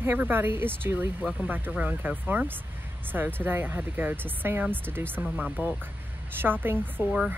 Hey everybody, it's Julie. Welcome back to Row & Co Farms. So today I had to go to Sam's to do some of my bulk shopping for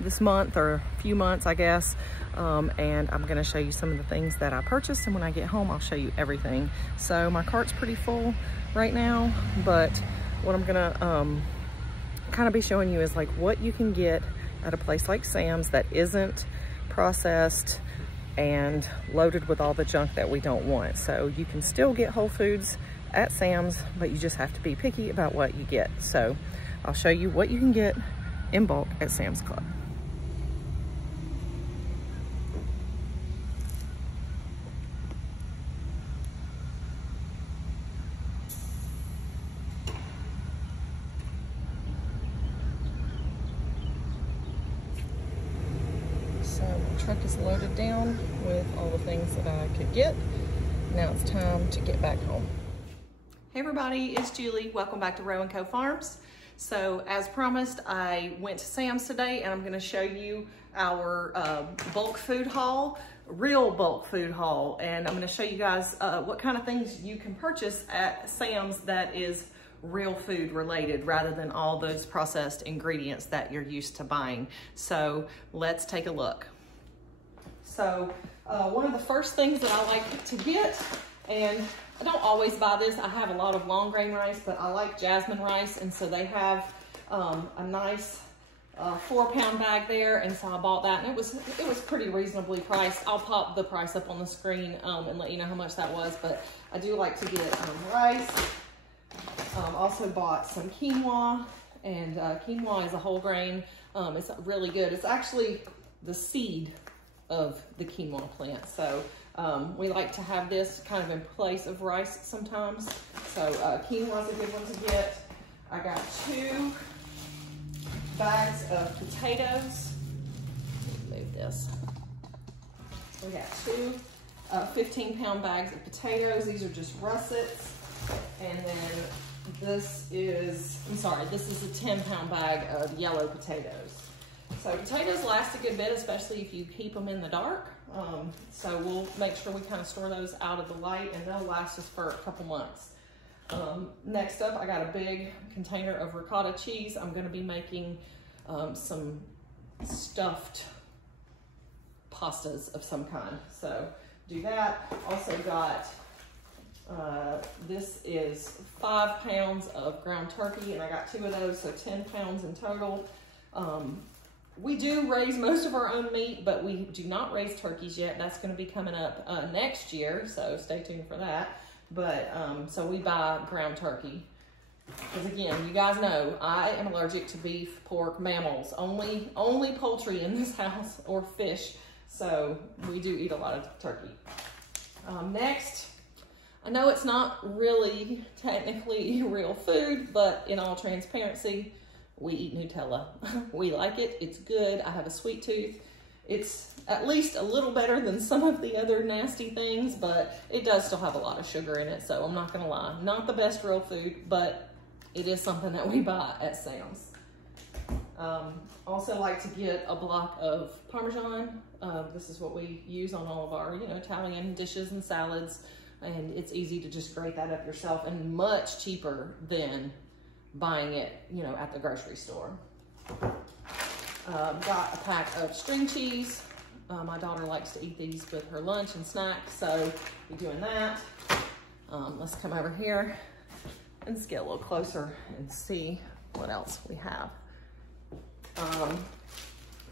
this month, or a few months I guess. And I'm gonna show you some of the things that I purchased, and when I get home I'll show you everything. So my cart's pretty full right now, but what I'm gonna kind of be showing you is like what you can get at a place like Sam's that isn't processed and loaded with all the junk that we don't want. So you can still get whole foods at Sam's, but you just have to be picky about what you get. So I'll show you what you can get in bulk at Sam's Club. So my truck is loaded down with all the things that I could get. Now it's time to get back home. Hey everybody, it's Julie. Welcome back to Row & Co Farms. So as promised, I went to Sam's today and I'm gonna show you our bulk food haul, real bulk food haul. And I'm gonna show you guys what kind of things you can purchase at Sam's that is real food related rather than all those processed ingredients that you're used to buying. So let's take a look. So one of the first things that I like to get, and I don't always buy this, I have a lot of long grain rice, but I like jasmine rice, and so they have a nice 4-pound bag there, and so I bought that, and it was pretty reasonably priced. I'll pop the price up on the screen and let you know how much that was, but I do like to get rice. Also bought some quinoa, and quinoa is a whole grain. It's really good. It's actually the seed of the quinoa plant. So we like to have this kind of in place of rice sometimes. So quinoa is a good one to get. I got 2 bags of potatoes. Move this. We got 2 15-pound bags of potatoes. These are just russets. And then this is a 10-pound bag of yellow potatoes. So potatoes last a good bit, especially if you keep them in the dark. So we'll make sure we kind of store those out of the light, and they'll last us for a couple months. Next up, I got a big container of ricotta cheese. I'm gonna be making some stuffed pastas of some kind. So do that. Also got, this is 5 pounds of ground turkey, and I got 2 of those, so 10 pounds in total. We do raise most of our own meat, but we do not raise turkeys yet. That's going to be coming up next year, so stay tuned for that. But so we buy ground turkey. Because again, you guys know I am allergic to beef, pork, mammals. Only poultry in this house, or fish. So we do eat a lot of turkey. Next, I know it's not really technically real food, but in all transparency, we eat Nutella. We like it, it's good. I have a sweet tooth. It's at least a little better than some of the other nasty things, but it does still have a lot of sugar in it, so I'm not gonna lie. Not the best real food, but it is something that we buy at Sam's. Also like to get a block of Parmesan. This is what we use on all of our, Italian dishes and salads, and it's easy to just grate that up yourself, and much cheaper than buying it, at the grocery store. Got a pack of string cheese. My daughter likes to eat these with her lunch and snack, so we're doing that. Let's come over here and just get a little closer and see what else we have.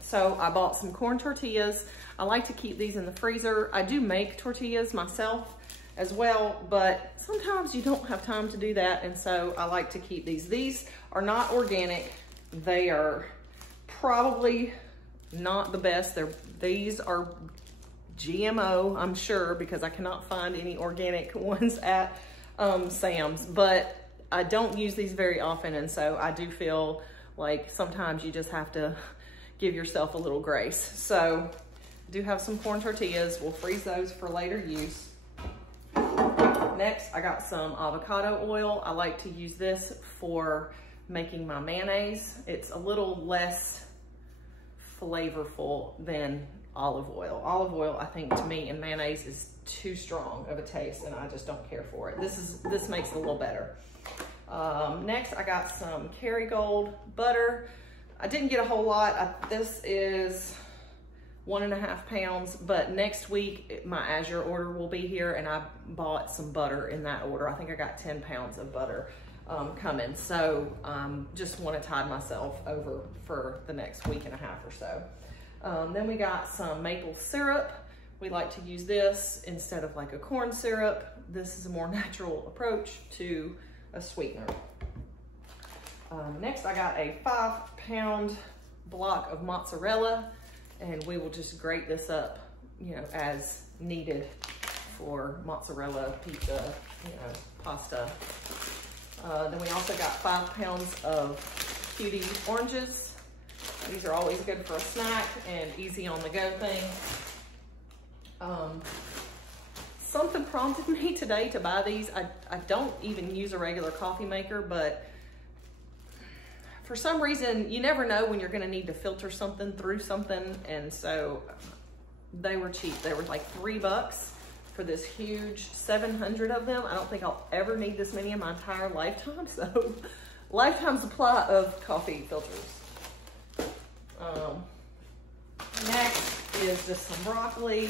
So I bought some corn tortillas. I like to keep these in the freezer. I do make tortillas myself as well, but sometimes you don't have time to do that, and so I like to keep these. These are not organic. They are probably not the best. These are GMO, I'm sure, because I cannot find any organic ones at Sam's, but I don't use these very often, and so I do feel like sometimes you just have to give yourself a little grace. So I do have some corn tortillas. We'll freeze those for later use. Next, I got some avocado oil. I like to use this for making my mayonnaise. It's a little less flavorful than olive oil. Olive oil, I think, to me, in mayonnaise is too strong of a taste, and I just don't care for it. This makes it a little better. Next, I got some Kerrygold butter. I didn't get a whole lot. This is 1.5 pounds, but next week my Azure order will be here, and I bought some butter in that order. I think I got 10 pounds of butter coming. So just want to tide myself over for the next week and a half or so. Then we got some maple syrup. We like to use this instead of like a corn syrup. This is a more natural approach to a sweetener. Next, I got a 5-pound block of mozzarella, and we will just grate this up, you know, as needed for mozzarella, pizza, you know, pasta. Then we also got 5 pounds of cutie oranges. These are always good for a snack and easy on the go thing. Something prompted me today to buy these. I don't even use a regular coffee maker, but for some reason, you never know when you're gonna need to filter something through something, and so they were cheap. They were like $3 for this huge 700 of them. I don't think I'll ever need this many in my entire lifetime, so lifetime supply of coffee filters. Next is just some broccoli.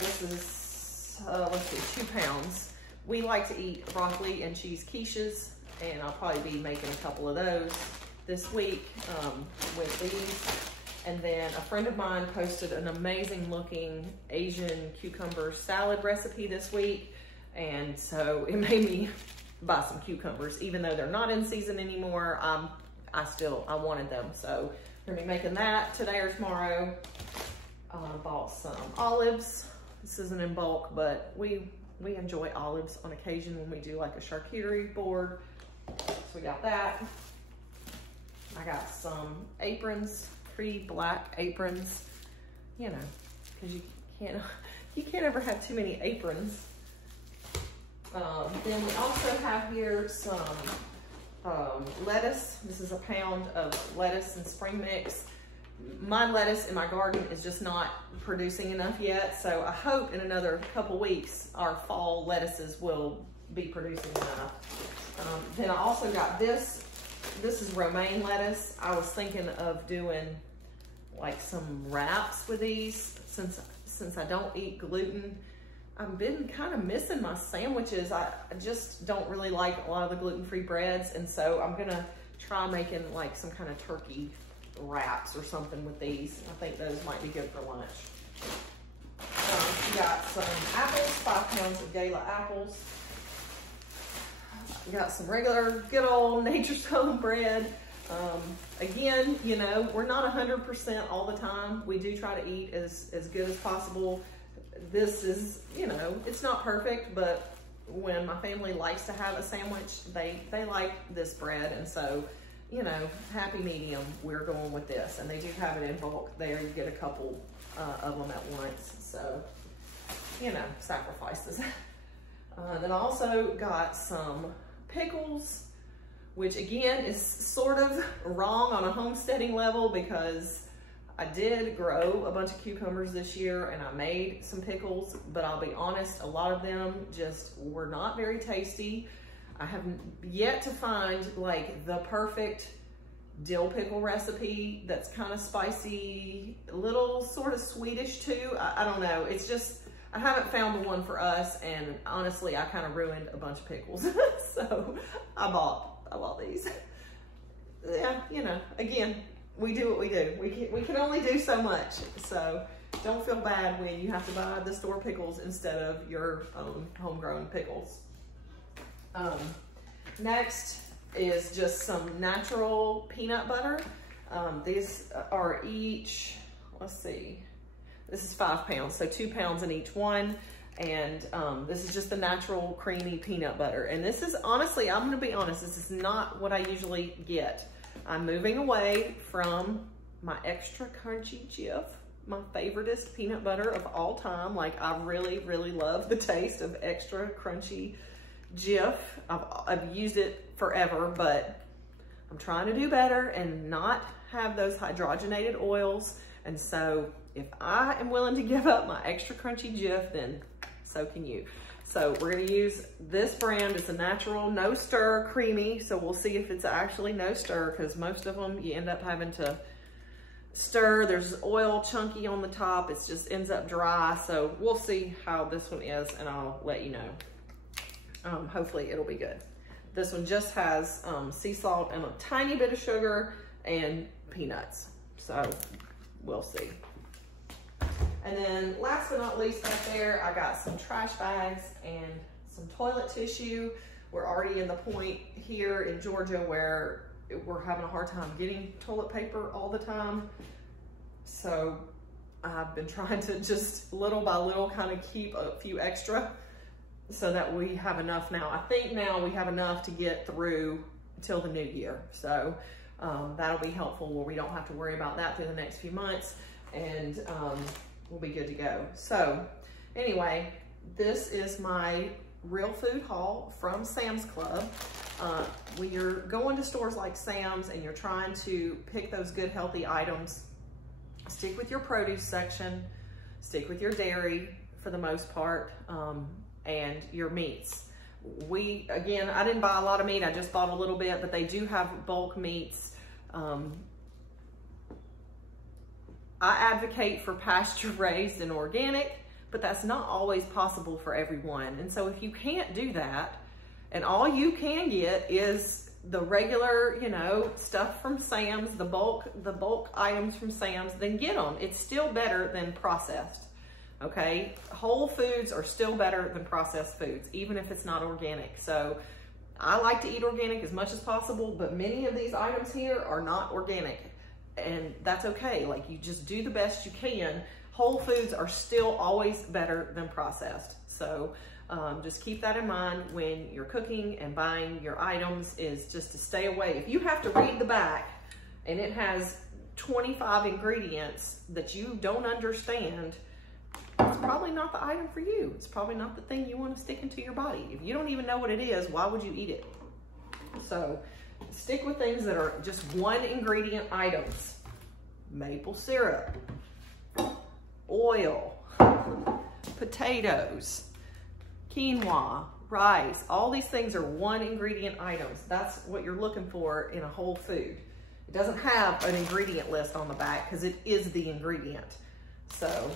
This is, let's see, 2 pounds. We like to eat broccoli and cheese quiches, and I'll probably be making a couple of those this week with these. And then a friend of mine posted an amazing looking Asian cucumber salad recipe this week, and so it made me buy some cucumbers. Even though they're not in season anymore, I wanted them, so we're gonna be making that today or tomorrow. Bought some olives. This isn't in bulk, but we enjoy olives on occasion when we do like a charcuterie board. So we got that. I got some aprons, pretty black aprons, you know, because you can't ever have too many aprons. Then we also have here some lettuce. This is a pound of lettuce and spring mix. My lettuce in my garden is just not producing enough yet, so I hope in another couple weeks our fall lettuces will be producing enough. Then I also got this. This is romaine lettuce. I was thinking of doing like some wraps with these since I don't eat gluten. I've been kind of missing my sandwiches. I just don't really like a lot of the gluten-free breads, and so I'm gonna try making like some kind of turkey wraps or something with these. I think those might be good for lunch. We got some apples, 5 pounds of Gala apples. We got some regular good old Nature's Own bread. Again, you know, we're not 100% all the time. We do try to eat as good as possible. This is, you know, it's not perfect, but when my family likes to have a sandwich, they like this bread, and so, you know, happy medium, we're going with this. And they do have it in bulk there. You get a couple of them at once, so, you know, sacrifices. Then I also got some pickles, which again is sort of wrong on a homesteading level because I did grow a bunch of cucumbers this year and I made some pickles, but I'll be honest, a lot of them just were not very tasty. I have yet to find like the perfect dill pickle recipe that's kind of spicy, a little sort of sweetish too. I don't know. It's just, I haven't found the one for us, and honestly, I kind of ruined a bunch of pickles. So I bought these. Yeah, you know, again, we do what we do. We can only do so much. So don't feel bad when you have to buy the store pickles instead of your own homegrown pickles. Next is just some natural peanut butter. These are each, let's see, this is 5 pounds, so 2 pounds in each one. And this is just the natural creamy peanut butter. And this is, honestly, I'm gonna be honest, this is not what I usually get. I'm moving away from my extra crunchy Jif, my favoriteest peanut butter of all time. Like, I really, really love the taste of extra crunchy Jif. I've used it forever, but I'm trying to do better and not have those hydrogenated oils. And so if I am willing to give up my extra crunchy Jif, then so can you. So we're gonna use this brand. It's a natural, no stir, creamy. So we'll see if it's actually no stir, because most of them you end up having to stir. There's oil chunky on the top. It just ends up dry. So we'll see how this one is and I'll let you know. Hopefully it'll be good. This one just has sea salt and a tiny bit of sugar and peanuts. So we'll see. And then last but not least back there, I got some trash bags and some toilet tissue. We're already in the point here in Georgia where we're having a hard time getting toilet paper all the time. So I've been trying to just little by little kind of keep a few extra so that we have enough now. I think now we have enough to get through till the new year. So that'll be helpful where we don't have to worry about that through the next few months, and we'll be good to go. So anyway, this is my real food haul from Sam's Club. When you're going to stores like Sam's and you're trying to pick those good healthy items, stick with your produce section, stick with your dairy for the most part, and your meats. Again, I didn't buy a lot of meat, I just bought a little bit, but they do have bulk meats. I advocate for pasture raised and organic, but that's not always possible for everyone. And so if you can't do that, and all you can get is the regular, you know, stuff from Sam's, the bulk items from Sam's, then get them. It's still better than processed. Okay, whole foods are still better than processed foods, even if it's not organic. So I like to eat organic as much as possible, but many of these items here are not organic, and that's okay. Like, you just do the best you can. Whole foods are still always better than processed. So just keep that in mind when you're cooking and buying your items, is just to stay away. If you have to read the back and it has 25 ingredients that you don't understand, it's probably not the item for you. It's probably not the thing you want to stick into your body. If you don't even know what it is, why would you eat it? So stick with things that are just one ingredient items. Maple syrup, oil, potatoes, quinoa, rice. All these things are one ingredient items. That's what you're looking for in a whole food. It doesn't have an ingredient list on the back because it is the ingredient. So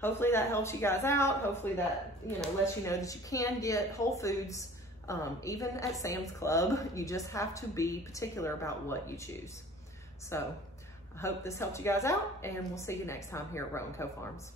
hopefully that helps you guys out. Hopefully that, you know, lets you know that you can get whole foods even at Sam's Club. You just have to be particular about what you choose. So I hope this helped you guys out, and we'll see you next time here at Row & Co Farms.